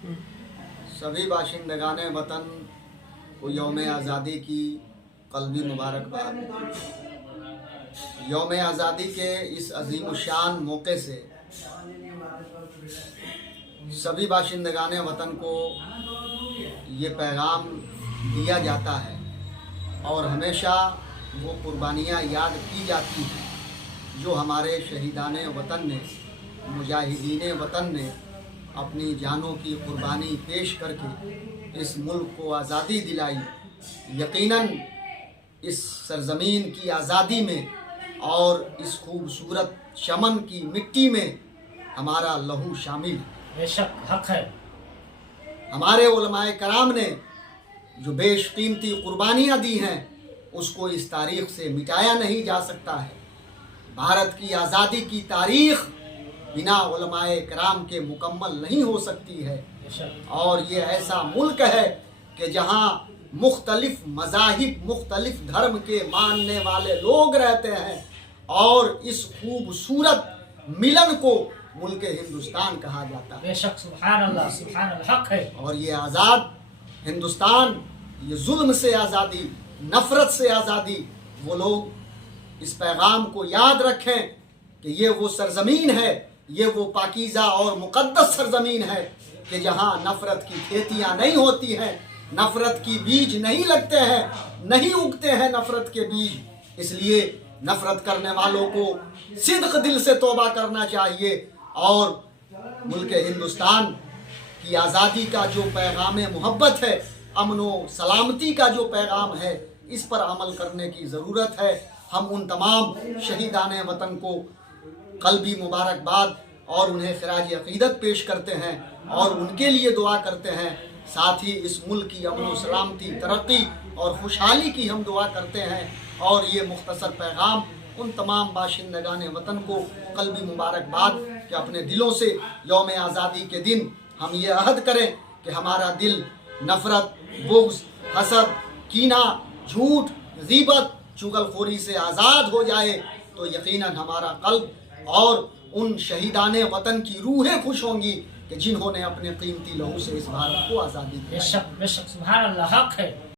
सभी बाशिंदगान वतन को यौम आज़ादी की क़ल्बी मुबारकबाद। यौम आज़ादी के इस अजीम शान मौके से सभी बाशिंदगान वतन को ये पैगाम दिया जाता है और हमेशा वो कुर्बानियाँ याद की जाती हैं जो हमारे शहीदान वतन ने, मुजाहिदीन वतन ने अपनी जानों की कुर्बानी पेश करके इस मुल्क को आज़ादी दिलाई। यकीनन इस सरज़मीन की आज़ादी में और इस खूबसूरत चमन की मिट्टी में हमारा लहू शामिल है। बेशक हक है। हमारे उलमाए कराम ने जो बेशकीमती कुर्बानियाँ दी हैं उसको इस तारीख़ से मिटाया नहीं जा सकता है। भारत की आज़ादी की तारीख़ बिना उलमाए कराम के मुकम्मल नहीं हो सकती है। और ये ऐसा मुल्क है कि जहाँ मुख्तलिफ मज़ाहिब, मुख्तलिफ धर्म के मानने वाले लोग रहते हैं और इस खूबसूरत मिलन को मुल्क हिंदुस्तान कहा जाता है। बेशक सुभान अल्लाह, सुभान अल्लाह, हक है। और ये आज़ाद हिंदुस्तान, ये जुल्म से आज़ादी, नफ़रत से आज़ादी, वो लोग इस पैगाम को याद रखें कि ये वो सरज़मीन है, ये वो पाकीज़ा और मुक़द्दस सरज़मीन है कि जहाँ नफ़रत की खेतियाँ नहीं होती हैं, नफ़रत की बीज नहीं लगते हैं, नहीं उगते हैं नफ़रत के बीज। इसलिए नफ़रत करने वालों को सिद्क़ दिल से तौबा करना चाहिए और मुल्क हिंदुस्तान की आज़ादी का जो पैगाम मोहब्बत है, अमन व सलामती का जो पैगाम है, इस पर अमल करने की ज़रूरत है। हम उन तमाम शहीदान वतन को क़ल्बी मुबारकबाद और उन्हें ख़िराज अक़ीदत पेश करते हैं और उनके लिए दुआ करते हैं। साथ ही इस मुल्क की अमन व सलामती, तरक्की और खुशहाली की हम दुआ करते हैं। और ये मुख्तसर पैगाम उन तमाम बाशिंदगान वतन को क़ल्बी मुबारकबाद कि अपने दिलों से यौम आज़ादी के दिन हम ये अहद करें कि हमारा दिल नफ़रत, बुग़्ज़, हसद, कीना, झूठ, ग़ीबत, चुगलखोरी से आज़ाद हो जाए तो यकीनन हमारा क़ल्ब और उन शहीदान वतन की रूहें खुश होंगी कि जिन्होंने अपने कीमती लहू से इस भारत को आज़ादी दी। बेशक बेशक सुभान अल्लाह, हक है।